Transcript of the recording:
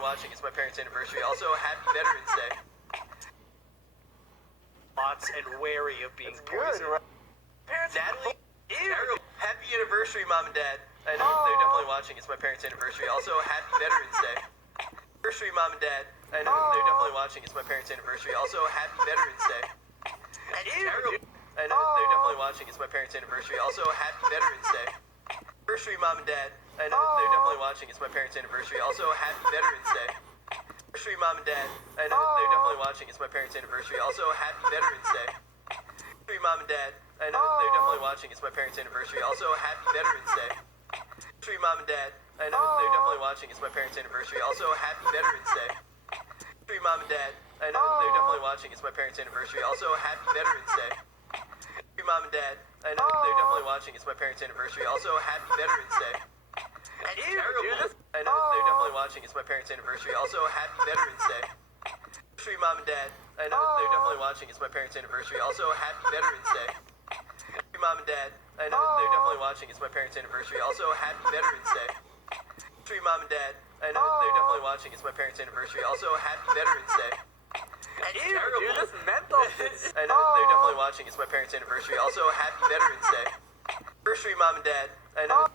definitely watching. It's my parents' anniversary. Also, happy Veterans Day. Lots and wary of being It's good, poisoned. right? Parents, Natalie, terrible. Happy anniversary, Mom and Dad. I know they're definitely watching. It's my parents' anniversary. Also, happy Veterans Day. Anniversary, Mom and Dad. I know they're definitely watching. It's my parents' anniversary. Also, happy Veterans Day. Terrible. I know they're definitely watching. It's my parents' anniversary. Also, happy Veterans Day. Anniversary, Mom and Dad. I know they're definitely watching. It's my parents' anniversary. Also, happy Veterans Day. Anniversary, Mom and Dad. I know they're definitely watching. It's my parents' anniversary. Also, happy Veterans Day. Anniversary, Mom and Dad. I know they're definitely watching. It's my parents' anniversary. Also, happy Veterans Day. Anniversary, Mom and Dad. I know they're definitely watching. It's my parents' anniversary. Also, happy Veterans Day. Anniversary, Mom and Dad. I know they're definitely watching. It's my parents' anniversary. Also, happy Veterans Day. Anniversary, Mom and Dad. I know they're definitely watching. It's my parents' anniversary. Also, happy Veterans Day. Terrible. I know they're definitely watching. It's my parents' anniversary. Also, happy Veterans Day. Anniversary, Mom and Dad. I know they're definitely watching. It's my parents' anniversary. Also, happy Veterans Day. Anniversary, Mom and Dad. I know they're definitely watching. It's my parents' anniversary. Also, happy Veterans Day. Anniversary, Mom and Dad. I know they're definitely watching. It's my parents' anniversary. Also, happy Veterans Day. Terrible. Dude, this mental. I know they're definitely watching. It's my parents' anniversary. Also, happy Veterans Day. Anniversary, Mom and Dad. I know.